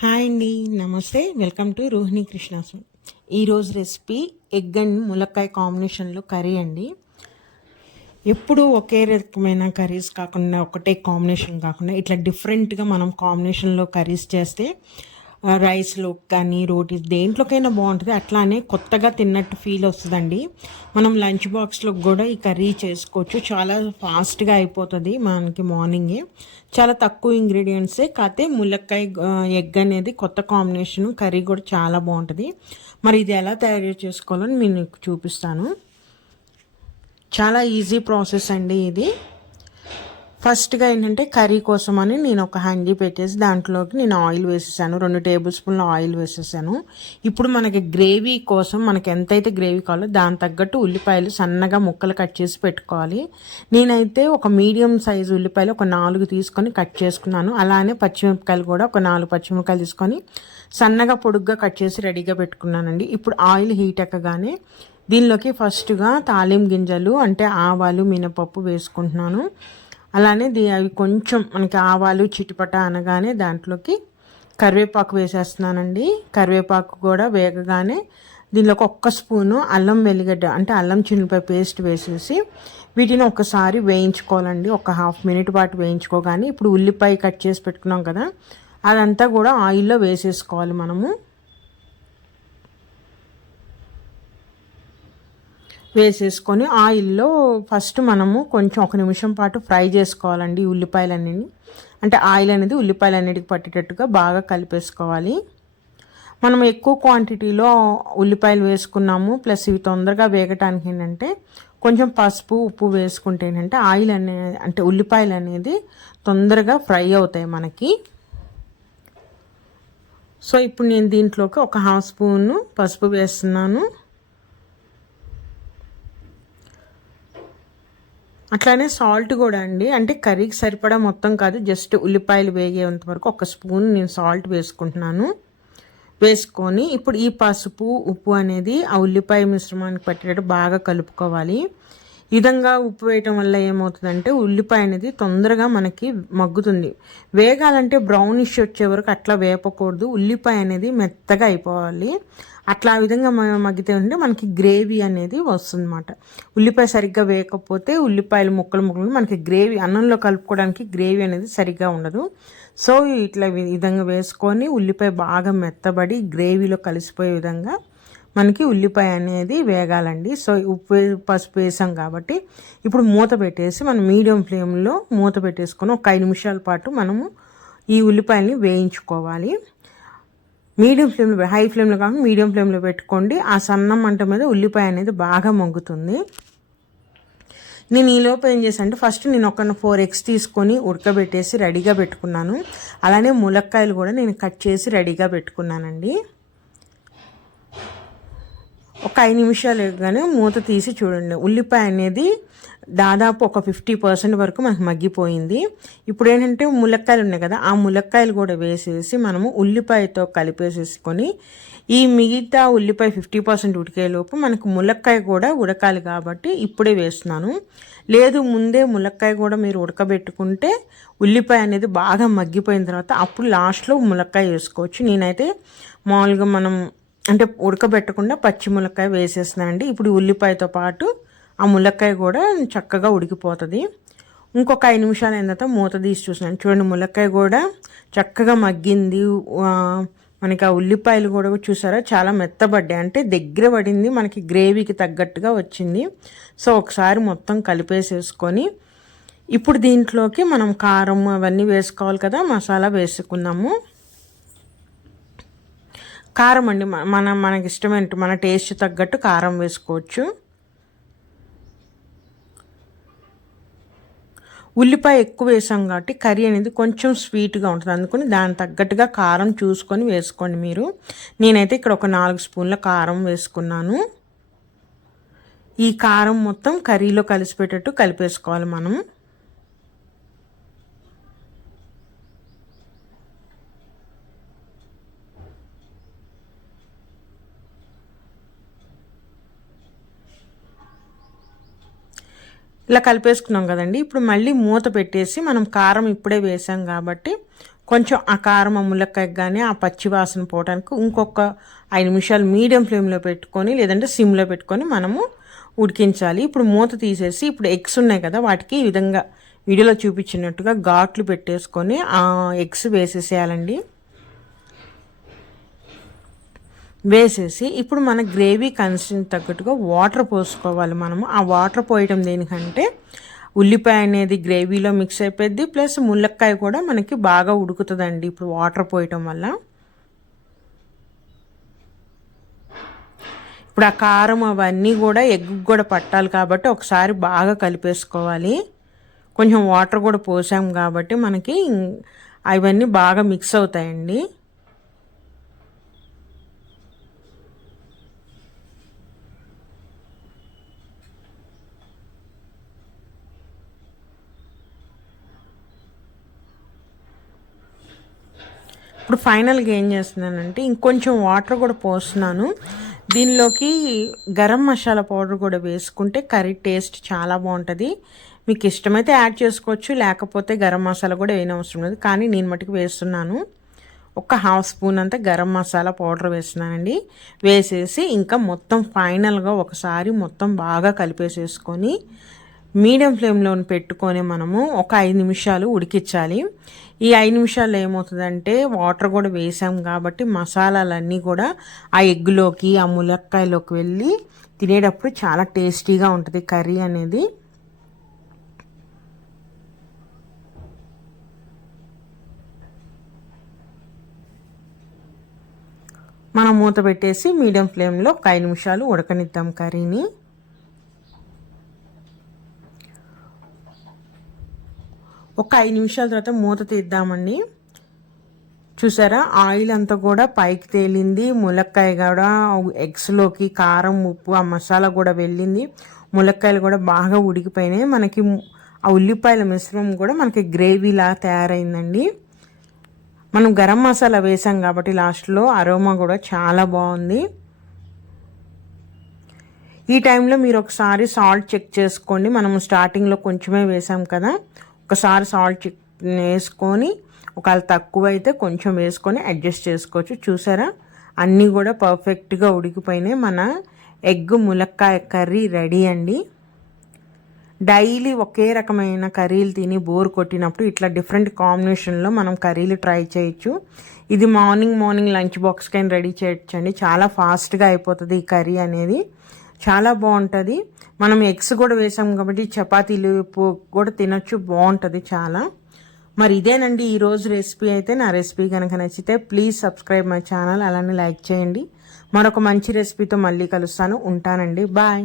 Hi అండి నమస్తే. Welcome to Rohini కృష్ణాసు ఈరోజు రెసిపీ ఎగ్ అండ్ ములక్కాయ కాంబినేషన్లో కర్రీ అండి. ఎప్పుడు ఒకే రకమైన కర్రీస్ కాకుండా ఒకటే కాంబినేషన్ కాకుండా ఇట్లా డిఫరెంట్గా మనం కాంబినేషన్లో కర్రీస్ చేస్తే రైస్లో కానీ రోటీస్ దేంట్లోకైనా బాగుంటుంది. అట్లానే కొత్తగా తిన్నట్టు ఫీల్ వస్తుందండి. మనం లంచ్ బాక్స్లో కూడా ఈ కర్రీ చేసుకోవచ్చు. చాలా ఫాస్ట్గా అయిపోతుంది మనకి మార్నింగే చాలా తక్కువ ఇంగ్రీడియంట్సే కాకపోతే ములక్కాయ ఎగ్ అనేది కొత్త కాంబినేషన్ కర్రీ కూడా చాలా బాగుంటుంది. మరి ఇది ఎలా తయారు చేసుకోవాలని నేను చూపిస్తాను. చాలా ఈజీ ప్రాసెస్ అండి ఇది. ఫస్ట్గా ఏంటంటే కర్రీ కోసం అని నేను ఒక హండీ పెట్టేసి దాంట్లోకి నేను ఆయిల్ వేసేసాను. రెండు టేబుల్ స్పూన్ల ఆయిల్ వేసేసాను. ఇప్పుడు మనకి గ్రేవీ కోసం మనకి ఎంతైతే గ్రేవీ కావాలో దాని తగ్గట్టు ఉల్లిపాయలు సన్నగా ముక్కలు కట్ చేసి పెట్టుకోవాలి. నేనైతే ఒక మీడియం సైజు ఉల్లిపాయలు ఒక నాలుగు తీసుకొని కట్ చేసుకున్నాను. అలానే పచ్చిమిరపకాయలు కూడా ఒక నాలుగు పచ్చిమిరపకాయలు తీసుకొని సన్నగా పొడుగ్గా కట్ చేసి రెడీగా పెట్టుకున్నానండి. ఇప్పుడు ఆయిల్ హీట్ ఎక్కగానే దీనిలోకి ఫస్ట్గా తాలిం గింజలు అంటే ఆవాలు మినపప్పు వేసుకుంటున్నాను. అలానే దీ అవి కొంచెం మనకి ఆవాలు చిటిపట అనగానే దాంట్లోకి కరివేపాకు వేసేస్తున్నానండి. కరివేపాకు కూడా వేగగానే దీనిలోకి ఒక్క స్పూను అల్లం వెల్లిగడ్డ అంటే అల్లం చిన్నపై పేస్ట్ వేసేసి వీటిని ఒకసారి వేయించుకోవాలండి. ఒక హాఫ్ మినిట్ పాటు వేయించుకోగానే ఇప్పుడు ఉల్లిపాయ కట్ చేసి పెట్టుకున్నాం కదా అదంతా కూడా ఆయిల్లో వేసేసుకోవాలి మనము. వేసేసుకొని ఆయిల్లో ఫస్ట్ మనము కొంచెం ఒక నిమిషం పాటు ఫ్రై చేసుకోవాలండి ఉల్లిపాయలన్నీ. అంటే ఆయిల్ అనేది ఉల్లిపాయలు అన్నిటికి పట్టేటట్టుగా బాగా కలిపేసుకోవాలి. మనం ఎక్కువ క్వాంటిటీలో ఉల్లిపాయలు వేసుకున్నాము. ప్లస్ ఇవి తొందరగా వేగటానికి ఏంటంటే కొంచెం పసుపు ఉప్పు వేసుకుంటే ఏంటంటే ఆయిల్ అనే అంటే ఉల్లిపాయలు అనేది తొందరగా ఫ్రై అవుతాయి మనకి. సో ఇప్పుడు నేను దీంట్లోకి ఒక హాఫ్ స్పూన్ పసుపు వేస్తున్నాను. అట్లానే సాల్ట్ కూడా అండి. అంటే కర్రీకి సరిపడా మొత్తం కాదు జస్ట్ ఉల్లిపాయలు వేగేంత వరకు ఒక స్పూన్ నేను సాల్ట్ వేసుకుంటున్నాను. వేసుకొని ఇప్పుడు ఈ పసుపు ఉప్పు అనేది ఆ ఉల్లిపాయ మిశ్రమానికి పట్టేటట్టు బాగా కలుపుకోవాలి. ఈ విధంగా ఉప్పు వేయటం వల్ల ఏమవుతుందంటే ఉల్లిపాయ అనేది తొందరగా మనకి మగ్గుతుంది. వేగాలంటే బ్రౌనిష్ వచ్చే వరకు అట్లా వేపకూడదు. ఉల్లిపాయ అనేది మెత్తగా అయిపోవాలి. అట్లా ఆ విధంగా మనం మగ్గితే ఉంటే మనకి గ్రేవీ అనేది వస్తుందన్నమాట. ఉల్లిపాయ సరిగ్గా వేయకపోతే ఉల్లిపాయలు ముక్కలు ముక్కలు మనకి గ్రేవీ అన్నంలో కలుపుకోవడానికి గ్రేవీ అనేది సరిగ్గా ఉండదు. సో ఇట్లా విధంగా వేసుకొని ఉల్లిపాయ బాగా మెత్తబడి గ్రేవీలో కలిసిపోయే విధంగా మనకి ఉల్లిపాయ అనేది వేగాలండి. సో ఉప్పు పసుపు వేసాం కాబట్టి ఇప్పుడు మూత పెట్టేసి మనం మీడియం ఫ్లేమ్లో మూత పెట్టేసుకొని ఒక ఐదు నిమిషాల పాటు మనము ఈ ఉల్లిపాయల్ని వేయించుకోవాలి. మీడియం ఫ్లేమ్లో హై ఫ్లేమ్లో కాకుండా మీడియం ఫ్లేమ్లో పెట్టుకోండి. ఆ సన్నం మంట మీద ఉల్లిపాయ అనేది బాగా మగ్గుతుంది నేను ఈలోపు ఏం చేశాను అంటే ఫస్ట్ నేను ఒక ఫోర్ ఎగ్స్ తీసుకొని ఉడకబెట్టేసి రెడీగా పెట్టుకున్నాను. అలానే ములక్కాయలు కూడా నేను కట్ చేసి రెడీగా పెట్టుకున్నానండి. ఒక ఐదు నిమిషాలు కానీ మూత తీసి చూడండి. ఉల్లిపాయ అనేది దాదాపు ఒక ఫిఫ్టీ పర్సెంట్ వరకు మనకు మగ్గిపోయింది. ఇప్పుడు ఏంటంటే ములక్కాయలు ఉన్నాయి కదా ఆ ములక్కాయలు కూడా వేసేసి మనము ఉల్లిపాయతో కలిపేసేసుకొని ఈ మిగతా ఉల్లిపాయ ఫిఫ్టీ పర్సెంట్ ఉడికేలోపు మనకు ములక్కాయ కూడా ఉడకాలి కాబట్టి ఇప్పుడే వేస్తున్నాను. లేదు ముందే ములక్కాయ కూడా మీరు ఉడకబెట్టుకుంటే ఉల్లిపాయ అనేది బాగా మగ్గిపోయిన తర్వాత అప్పుడు లాస్ట్లో ములక్కాయ వేసుకోవచ్చు. నేనైతే మామూలుగా మనం అంటే ఉడకబెట్టకుండా పచ్చి ములక్కాయ వేసేస్తున్నానండి ఇప్పుడు ఉల్లిపాయతో పాటు ఆ ములక్కాయ కూడా చక్కగా ఉడికిపోతుంది. ఇంకొక ఐదు నిమిషాలు అయిన తర్వాత మూత తీసి చూసినాను చూడండి ములక్కాయ కూడా చక్కగా మగ్గింది. మనకి ఆ ఉల్లిపాయలు కూడా చూసారా? చాలా మెత్తబడ్డాయి. అంటే దగ్గర పడింది మనకి గ్రేవీకి తగ్గట్టుగా వచ్చింది. సో ఒకసారి మొత్తం కలిపేసేసుకొని ఇప్పుడు దీంట్లోకి మనం కారం అవన్నీ వేసుకోవాలి కదా మసాలా వేసుకుందాము. కారం అండి మన మనకి ఇష్టమైన మన టేస్ట్ తగ్గట్టు కారం వేసుకోవచ్చు. ఉల్లిపాయ ఎక్కువ వేసాం కాబట్టి కర్రీ అనేది కొంచెం స్వీట్గా ఉంటుంది. అందుకని దాని తగ్గట్టుగా కారం చూసుకొని వేసుకోండి మీరు. నేనైతే ఇక్కడ ఒక నాలుగు స్పూన్ల కారం వేసుకున్నాను. ఈ కారం మొత్తం కర్రీలో కలిసిపెట్టేట్టు కలిపేసుకోవాలి మనం. ఇలా కలిపేసుకున్నాం కదండి. ఇప్పుడు మళ్ళీ మూత పెట్టేసి మనం కారం ఇప్పుడే వేసాం కాబట్టి కొంచెం ఆ కారం ఆ కానీ ఆ పచ్చి వాసన పోవడానికి ఇంకొక ఐదు నిమిషాలు మీడియం ఫ్లేమ్లో పెట్టుకొని లేదంటే సిమ్లో పెట్టుకొని మనము ఉడికించాలి. ఇప్పుడు మూత తీసేసి ఇప్పుడు ఎగ్స్ ఉన్నాయి కదా వాటికి ఈ విధంగా వీడియోలో చూపించినట్టుగా ఘాట్లు పెట్టేసుకొని ఆ ఎగ్స్ వేసేసేయాలండి. వేసేసి ఇప్పుడు మన గ్రేవీ కన్సిస్టెంట్ తగ్గట్టుగా వాటర్ పోసుకోవాలి మనము. ఆ వాటర్ పోయడం దేనికంటే ఉల్లిపాయ అనేది గ్రేవీలో మిక్స్ అయిపోద్ది ప్లస్ ములక్కాయ కూడా మనకి బాగా ఉడుకుతుందండి ఇప్పుడు వాటర్ పోయటం వల్ల. ఇప్పుడు ఆ కారం అవన్నీ కూడా ఎగ్ కూడా పట్టాలి కాబట్టి ఒకసారి బాగా కలిపేసుకోవాలి. కొంచెం వాటర్ కూడా పోసాం కాబట్టి మనకి అవన్నీ బాగా మిక్స్ అవుతాయండి. ఇప్పుడు ఫైనల్గా ఏం చేస్తున్నానంటే ఇంకొంచెం వాటర్ కూడా పోస్తున్నాను. దీనిలోకి గరం మసాలా పౌడర్ కూడా వేసుకుంటే కర్రీ టేస్ట్ చాలా బాగుంటుంది. మీకు ఇష్టమైతే యాడ్ చేసుకోవచ్చు లేకపోతే గరం మసాలా కూడా వేయనవసరం లేదు. కానీ నేను మటుకు వేస్తున్నాను. ఒక హాఫ్ స్పూన్ అంతా గరం మసాలా పౌడర్ వేస్తున్నానండి. వేసేసి ఇంకా మొత్తం ఫైనల్గా ఒకసారి మొత్తం బాగా కలిపేసేసుకొని మీడియం ఫ్లేమ్లో పెట్టుకొని మనము ఒక ఐదు నిమిషాలు ఉడికించాలి. ఈ ఐదు నిమిషాలు ఏమవుతుందంటే వాటర్ కూడా వేసాం కాబట్టి మసాలాలన్నీ కూడా ఆ ఎగ్గులోకి ఆ ములక్కాయలోకి వెళ్ళి తినేటప్పుడు చాలా టేస్టీగా ఉంటుంది కర్రీ అనేది. మనం మూత పెట్టేసి మీడియం ఫ్లేమ్లో ఒక ఐదు నిమిషాలు ఉడకనిద్దాం కర్రీని. ఒక ఐదు నిమిషాల తర్వాత మూత తీద్దామండి. చూసారా? ఆయిల్ అంతా కూడా పైకి తేలింది. ములక్కాయ కూడా ఎగ్స్లోకి కారం ఉప్పు ఆ మసాలా కూడా వెళ్ళింది. ములక్కాయలు కూడా బాగా ఉడికిపోయినాయి. మనకి ఆ ఉల్లిపాయల మిశ్రమం కూడా మనకి గ్రేవీలా తయారైందండి. మనం గరం మసాలా వేసాం కాబట్టి లాస్ట్లో అరోమా కూడా చాలా బాగుంది. ఈ టైంలో మీరు ఒకసారి సాల్ట్ చెక్ చేసుకోండి. మనం స్టార్టింగ్లో కొంచెమే వేసాం కదా. ఒకసారి సాల్ట్ వేసుకొని ఒకవేళ తక్కువ అయితే కొంచెం వేసుకొని అడ్జస్ట్ చేసుకోవచ్చు. చూసారా? అన్నీ కూడా పర్ఫెక్ట్గా ఉడికిపోయినాయి. మన ఎగ్ ములక్కాయ కర్రీ రెడీ అండి. డైలీ ఒకే రకమైన కర్రీలు తిని బోర్ కొట్టినప్పుడు ఇట్లా డిఫరెంట్ కాంబినేషన్లో మనం కర్రీలు ట్రై చేయొచ్చు. ఇది మార్నింగ్ మార్నింగ్ లంచ్ బాక్స్కైనా రెడీ చేయొచ్చండి. చాలా ఫాస్ట్గా అయిపోతుంది ఈ కర్రీ అనేది. చాలా బాగుంటుంది. మనం ఎగ్స్ కూడా వేసాం కాబట్టి చపాతీలు కూడా తినొచ్చు బాగుంటుంది చాలా. మరి ఇదేనండి ఈరోజు రెసిపీ అయితే. నా రెసిపీ కనుక నచ్చితే ప్లీజ్ సబ్స్క్రైబ్ మై ఛానల్ అలానే లైక్ చేయండి. మరొక మంచి రెసిపీతో మళ్ళీ కలుస్తాను. ఉంటానండి. బాయ్.